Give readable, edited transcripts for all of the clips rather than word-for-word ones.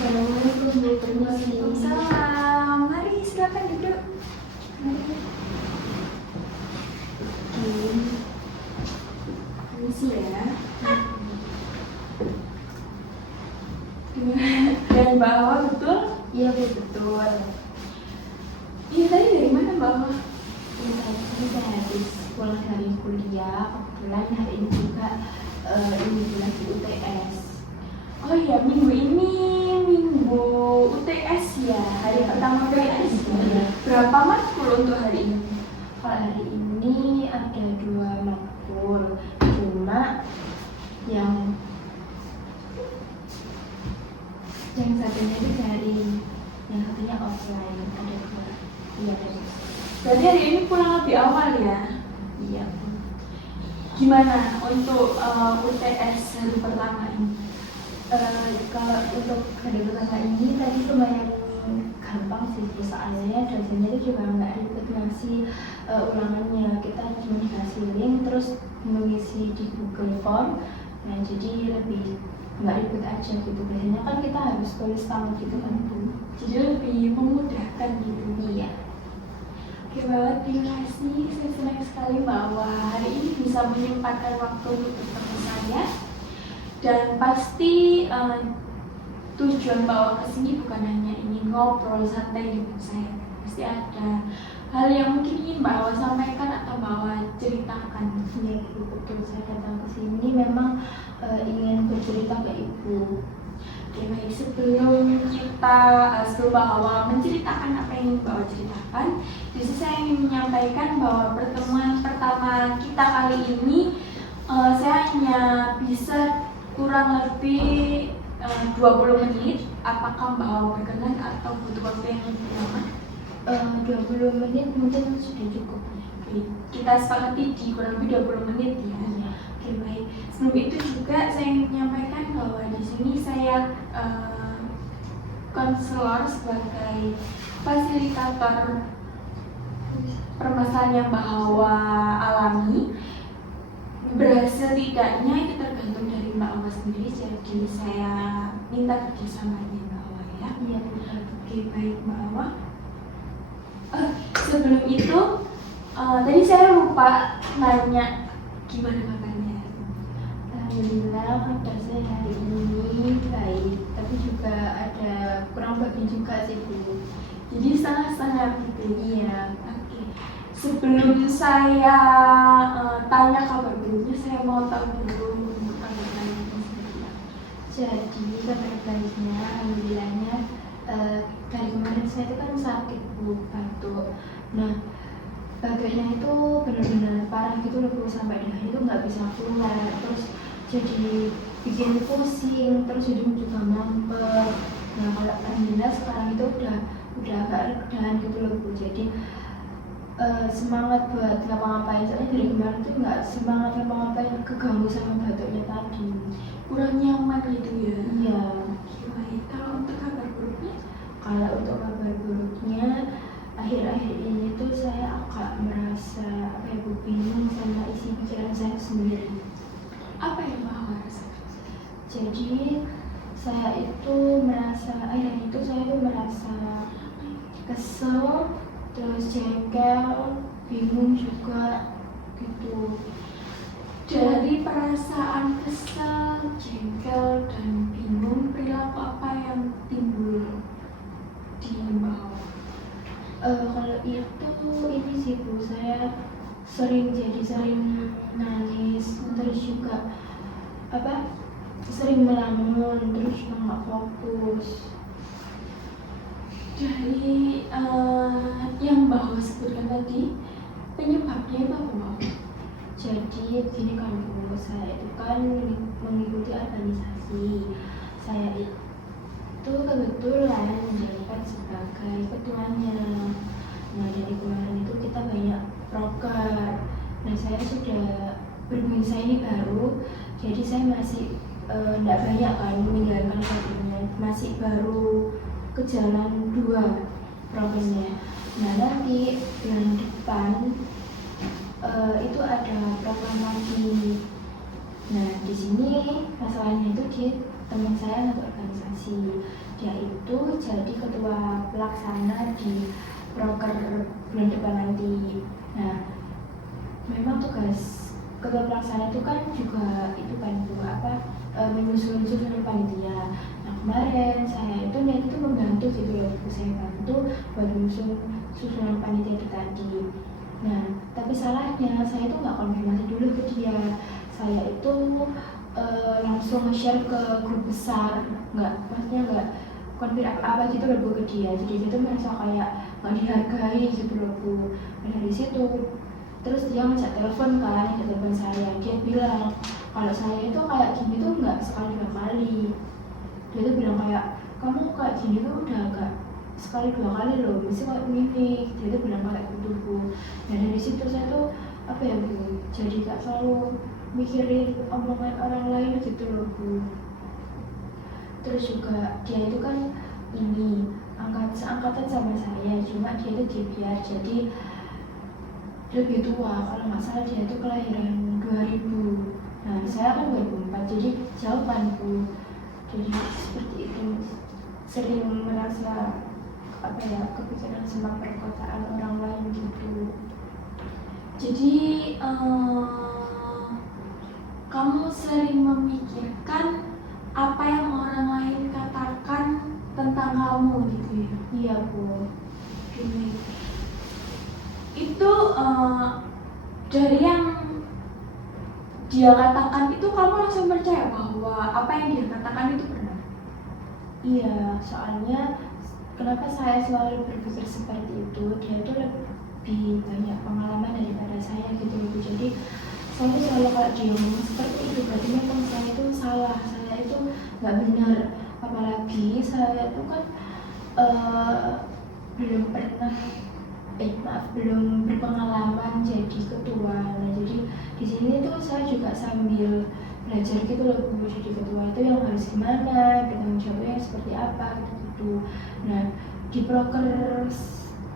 Assalamualaikum Bu, permisi. Waalaikumsalam. Mari silakan duduk. Mari. Permisi ya. Dengan Mbak Hawa betul? Iya Bu, betul. Iya, tadi dari mana Mbak Hawa? Ini tadi saya habis pulang dari kuliah. Kebetulan hari ini juga ini lagi UTS. Oh iya, minggu ini minggu UTS ya, hari pertama UTS ya. Berapa matkul untuk hari ini? Kalau hari ini ada 2 matkul, cuma yang satunya itu daring, yang satunya offline. Ada 2. Iya Bu. Berarti hari ini pulang lebih awal ya? Iya Bu. Gimana untuk UTS hari pertama ini? Kalau untuk hari pertama ini tadi lumayan gampang sih Bu, soalnya dosennya itu juga nggak ribet ngasih ulangannya. Kita cuma dikasih link terus mengisi di Google Form. Nah jadi lebih nggak ribet aja gitu. Biasanya kan kita harus tulis tangan gitu kan Bu. Jadi lebih memudahkan gitu. Iya. Oke banget, terima kasih. Saya senang sekali bahwa hari ini bisa menyempatkan waktu untuk bertemu saya. Dan pasti tujuan bawa ke sini bukan hanya ingin ngobrol santai dengan saya. Pasti ada hal yang mungkin ingin bawa sampaikan atau bawa ceritakan. Iya Bu, betul. Saya datang ke sini memang ingin bercerita ke Ibu. Oke baik, sebelum bahwa menceritakan apa yang ingin bawa ceritakan, justru saya ingin menyampaikan bahwa pertemuan pertama kita kali ini saya hanya bisa kurang lebih 20 menit. Apakah Mbak Hawa berkenan atau butuh waktu yang lebih lama? 20 menit mungkin sudah cukup. Oke, kita sepakati di kurang lebih 20 menit ya. Iya. Oke baik. Sebelum itu juga saya ingin menyampaikan bahwa di sini saya konselor sebagai fasilitator permasalahan yang Mbak Hawa alami. Berhasil tidaknya itu tergantung dari Mbak Hawa sendiri, jadi saya minta kerjasamanya Mbak Hawa ya. Iya. Oke baik Mbak Hawa. Sebelum itu tadi saya lupa nanya gimana kabarnya. Alhamdulillah kabar saya hari ini baik, tapi juga ada kurang baiknya juga sih Bu. Jadi setengah-setengah gitu. Iya. Oke. Sebelum saya tanya kabar buruknya, saya mau tahu dulu untuk kabar baiknya seperti apa. Jadi kabar baiknya, alhamdulillahnya dari kemarin saya itu kan sakit Bu, batuk. Nah batuknya itu benar-benar parah gitu loh Bu, sampai di hari itu nggak bisa keluar, terus jadi bikin pusing, terus hidung juga mampet. Nah kalau alhamdulillah sekarang itu udah agak redahan gitu loh Bu, jadi semangat buat ngapa-ngapain. Soalnya dari kemarin tuh nggak semangat ngapa-ngapain, keganggu sama batuknya tadi. Kurang nyaman gitu ya. Iya. Baik. Kalau untuk kabar buruknya? Kalau untuk kabar buruknya, akhir-akhir ini tuh saya agak merasa bingung sama isi pikiran saya sendiri. Apa yang Mbak Hawa rasakan? Jadi saya itu merasa akhir-akhir itu saya tuh merasa kesel, terus jengkel, bingung juga gitu. Dari perasaan kesal, jengkel, dan bingung, perilaku apa yang timbul di Mbak Hawa? Kalau itu ini sih Bu, saya sering nangis, terus juga sering melamun, terus juga nggak fokus. Dari yang Mbak Hawa sebutkan tadi, penyebabnya itu apa Mbak Hawa? Jadi gini kan Bu, saya itu kan mengikuti organisasi. Saya itu kebetulan menjabat sebagai ketuanya. Nah dari kemarin itu kita banyak proker. Nah saya sudah berhubung saya ini baru, jadi saya masih tidak banyak kan meninggalkan prokernya, masih baru ke jalan 2 prokernya. Nah nanti bulan depan itu ada program lagi. Nah di sini masalahnya itu di teman saya satu organisasi. Dia itu jadi ketua pelaksana di proker bulan depan nanti. Nah, memang tugas ketua pelaksana itu kan juga itu kan menyusun susunan panitia. Nah, kemarin saya itu niat itu membantu gitu loh, saya bantu buat menyusun susunan panitia itu tadi. Nah, tapi salahnya saya itu nggak konfirmasi dulu ke dia. Saya itu langsung nge-share ke grup besar, maksudnya nggak konfir apa gitu loh Bu ke dia. Jadi dia tuh merasa kayak nggak dihargai gitu loh Bu. Dan dari situ terus dia ngajak telepon kan, ke telepon saya. Dia bilang kalau saya itu kayak gini tuh nggak sekali dua kali. Dia tuh bilang kayak kamu kayak gini tuh udah agak sekali dua kali loh, mesti kayak gini. Dia tuh bilang kayak gitu Bu. Dan dari situ saya tuh apa ya Bu, jadi gak selalu mikirin omongan orang lain gitu loh Bu. Terus juga dia itu kan ini seangkatan sama saya, cuma dia itu JBR, jadi lebih tua. Kalau nggak salah dia itu kelahiran 2000. Nah, saya kan 2004, jadi jauh kan Bu. Jadi seperti itu, sering merasa apa ya, kepikiran sama perkataan orang lain gitu. Jadi kamu sering memikirkan apa yang orang lain katakan tentang kamu gitu ya? Iya Bu. Gini. Itu dari yang dia katakan itu kamu langsung percaya bahwa apa yang dia katakan itu benar? Iya, soalnya kenapa saya selalu berpikir seperti itu, dia itu lebih banyak pengalaman daripada saya gitu loh. Jadi saya itu selalu kalau dia ngomong seperti itu berarti memang saya itu salah, saya itu nggak benar. Apalagi saya itu kan belum berpengalaman jadi ketua. Nah, jadi di sini tuh saya juga sambil belajar gitu loh Bu, jadi ketua itu yang harus gimana, bertanggung jawabnya seperti apa gitu. Nah, di proker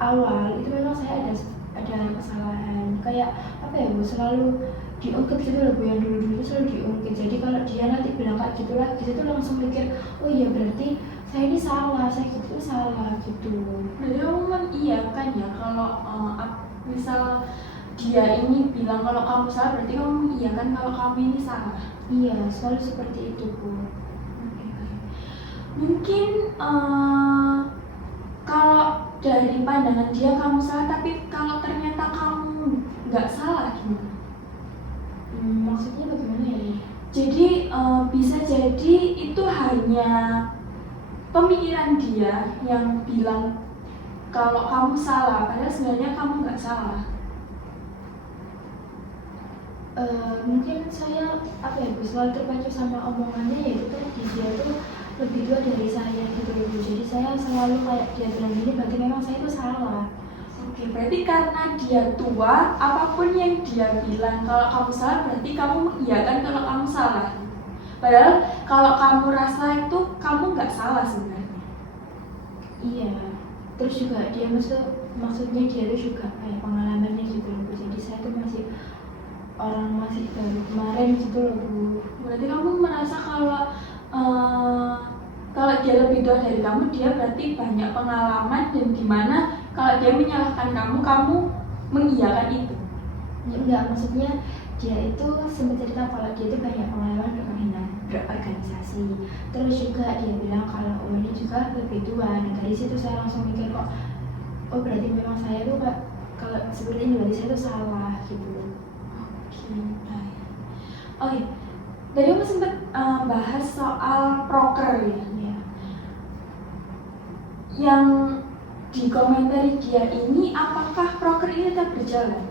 awal itu memang saya ada kesalahan, kayak apa ya Bu, selalu diungkit gitu loh Bu, yang dulu itu selalu diungkit. Jadi kalau dia nanti bilang kayak gitu lagi, kita tuh langsung mikir, oh iya berarti saya ini salah, saya gitu salah gitu. Berarti kamu mengiyakan ya kalau misal dia ini bilang kalau kamu salah, berarti kamu mengiyakan kalau kamu ini salah. Iya, selalu seperti itu Bu. Mungkin kalau dari pandangan dia kamu salah, tapi kalau ternyata kamu nggak salah gimana? Maksudnya bagaimana ya? Jadi bisa jadi itu hanya pemikiran dia yang bilang kalau kamu salah, padahal sebenarnya kamu nggak salah. Mungkin saya apa ya Bu, selalu terpacu sama omongannya, yaitu tadi dia tuh lebih tua dari saya gitu loh Bu. Jadi saya selalu kayak dia bilang gini, berarti memang saya itu salah. Oke, berarti karena dia tua, apapun yang dia bilang kalau kamu salah, berarti kamu mengiyakan kalau kamu salah. Padahal kalau kamu rasa itu kamu nggak salah sebenarnya. Iya. Terus juga dia maksudnya dia itu juga kayak pengalamannya gitu loh Bu. Jadi saya tuh masih baru kemarin gitu loh Bu. Berarti kamu merasa kalau dia lebih tua dari kamu, dia berarti banyak pengalaman, dan dimana kalau dia menyalahkan kamu mengiyakan itu. Enggak, maksudnya dia itu sempat cerita kalau dia itu banyak pengalaman berorganisasi. Terus juga dia bilang kalau umurnya juga lebih tua. Dan dari situ saya langsung mikir kok, oh berarti memang saya tuh kalau seperti ini berarti saya tuh salah gitu. Oke, baik. Oh iya, tadi kamu sempat bahas soal proker ya. Yang dikomentari dia ini, apakah proker ini tetap berjalan?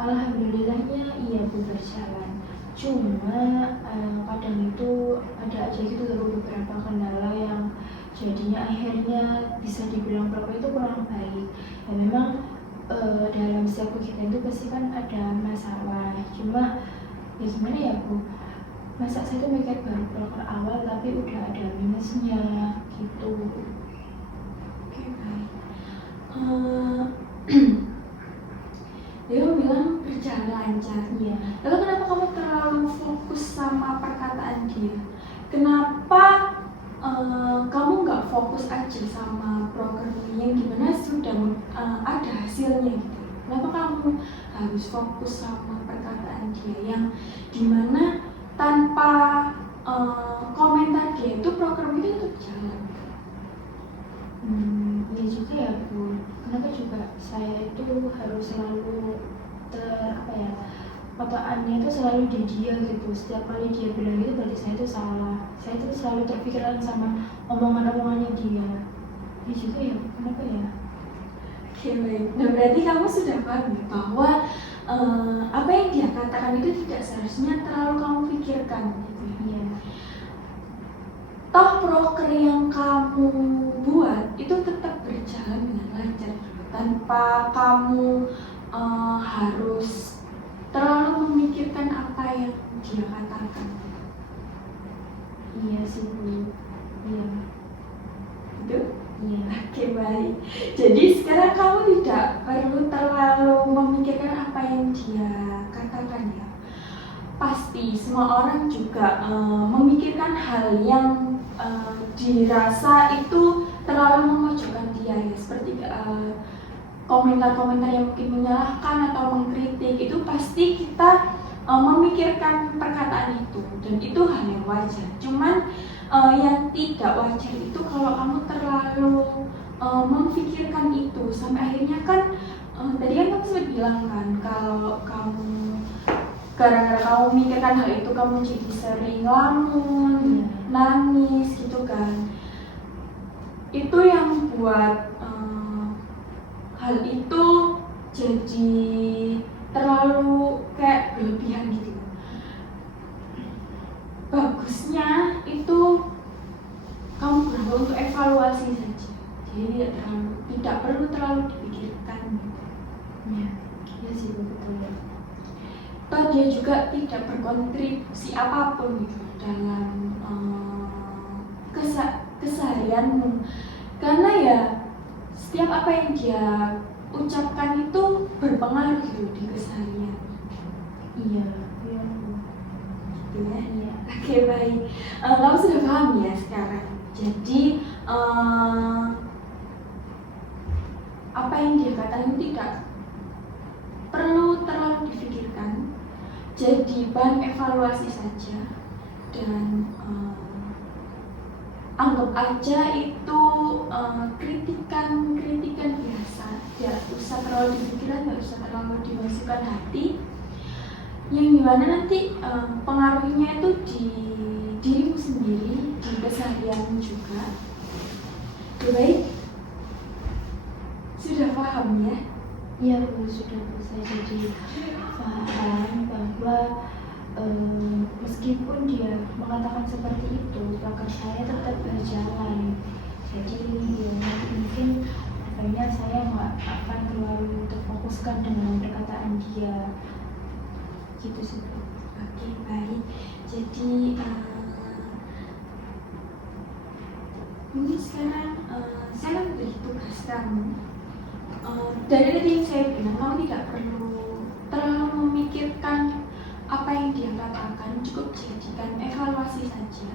Alhamdulillahnya iya Bu, berjalan. Cuma kadang itu ada aja gitu loh beberapa kendala yang jadinya akhirnya bisa dibilang proker itu kurang baik. Ya memang dalam setiap kegiatan itu pasti kan ada masalah. Cuma ya gimana ya Bu, masa saya tuh mikir baru proker awal tapi udah ada minusnya gitu. Dia bilang berjalan lancar. Iya. Lalu kenapa kamu terlalu fokus sama perkataan dia? Kenapa fokus aja sama prokermu yang gimana sudah ada hasilnya gitu. Kenapa kamu harus fokus sama perkataan dia yang dimana tanpa komentar dia itu prokermu itu tetap jalan. Iya juga ya Bu. Kenapa juga saya itu harus selalu patokannya itu selalu di dia gitu. Setiap kali dia bilang gitu berarti saya itu salah. Saya itu selalu terpikirkan sama omongannya dia. Iya juga ya, kenapa ya? Oke, baik. Nah, berarti kamu sudah paham ya bahwa apa yang dia katakan itu tidak seharusnya terlalu kamu pikirkan gitu ya. Iya. Toh proker yang kamu buat itu tetap berjalan dengan lancar tanpa kamu harus terlalu memikirkan apa yang dia katakan. Iya sih Bu. Iya. Itu? Iya. Oke, baik. Jadi sekarang kamu tidak perlu terlalu memikirkan apa yang dia katakan ya. Pasti semua orang juga memikirkan hal yang dirasa itu terlalu memojokkan dia ya. Seperti komentar-komentar yang mungkin menyalahkan atau mengkritik itu pasti kita memikirkan perkataan itu dan itu hal yang wajar. Cuman yang tidak wajar itu kalau kamu terlalu memikirkan itu sampai akhirnya kan tadi kan kamu sempat bilang kan kalau kamu gara-gara kamu memikirkan hal itu kamu jadi sering lamun, nangis gitu kan. Itu yang buat hal itu jadi terlalu kayak berlebihan gitu. Bagusnya itu kamu berusaha untuk evaluasi saja. Jadi tidak perlu terlalu dipikirkan gitu. Iya. Iya sih betul ya. Toh dia juga tidak berkontribusi apapun gitu dalam keseharianmu. Karena ya setiap apa yang dia ucapkan itu berpengaruh gitu di keseharian. Iya. Iya. Gitu ya. Iya. Oke, baik. Kamu sudah paham ya sekarang. Jadi apa yang dia katakan tidak perlu terlalu difikirkan. Jadi bahan evaluasi saja dan anggap aja itu kritikan biasa. Tidak usah terlalu difikirkan, tidak usah terlalu dimasukkan hati. Yang dimana nanti pengaruhnya itu di dirimu sendiri, di keseharianmu juga. Oke, baik. Sudah paham ya? Iya Bu, sudah Bu. Saya jadi paham bahwa meskipun dia mengatakan seperti itu, proker saya tetap berjalan. Jadi ya, mungkin akhirnya saya nggak akan terlalu terfokuskan dengan perkataan dia. Gitu sih Bu. Oke, baik. Jadi mungkin sekarang saya beri tugas kamu. Dari tadi yang saya bilang, kamu tidak perlu terlalu memikirkan apa yang dia katakan, cukup jadikan evaluasi saja.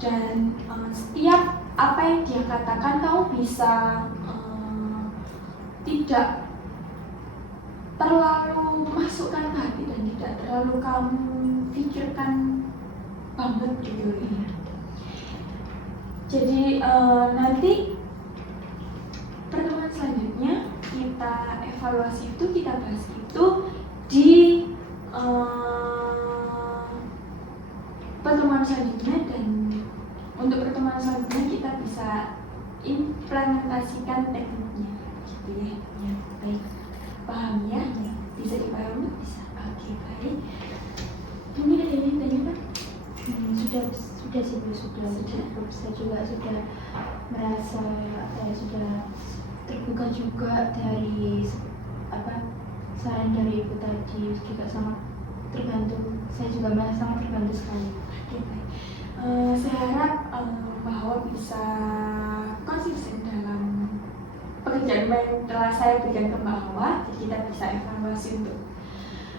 Dan setiap apa yang dia katakan kamu bisa tidak terlalu masukkan ke hati dan tidak terlalu kamu pikirkan banget gitu ya. Jadi nanti pertemuan selanjutnya kita evaluasi itu, kita bahas itu di pertemuan selanjutnya, dan untuk pertemuan selanjutnya kita bisa implementasikan tekniknya gitu ya. Ya, baik. Paham ya? Bisa dipahami? Bisa. Oke, baik. Ini ada yang tanya Pak? Sudah sih Bu, sudah. Saya juga sudah merasa sudah terbuka juga dari saran dari Ibu tadi, juga sangat terbantu. Saya juga sangat terbantu sekali. Oke, baik. Saya harap bahwa bisa konsisten dalam pekerjaan yang telah saya berikan ke bawah, jadi kita bisa evaluasi untuk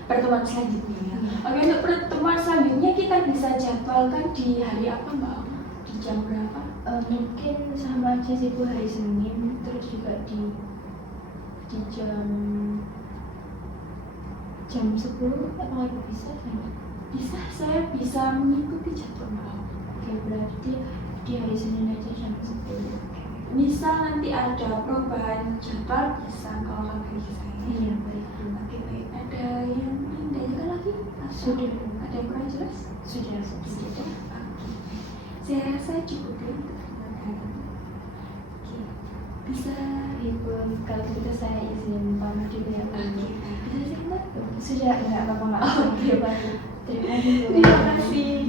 pertemuan selanjutnya. Oke, untuk pertemuan selanjutnya kita bisa jadwalkan di hari apa Mbak? Di jam berapa? Mungkin sama aja sih Bu, hari Senin, terus juga di jam 10 apa lagi bisa kan? Bisa, saya bisa mengikuti jadwal malam. Oke, berarti di hari Senin aja jam 10. Bisa nanti ada perubahan jadwal, bisa kalau kabar saya. Iya, baik Bu. Oke, baik. Ada yang ingin ditanyakan lagi? Atau Sudah. ada yang kurang jelas? Sudah. Oke. Saya rasa cukup ya untuk pertemuan hari ini. Oke. Bisa. Ibu, kalau gitu saya izin pamit dulu ya Bu. Bisa sebentar? Sudah, enggak apa-apa, enggak apa-apa. Oke, baik. Terima kasih Bu. Terima kasih.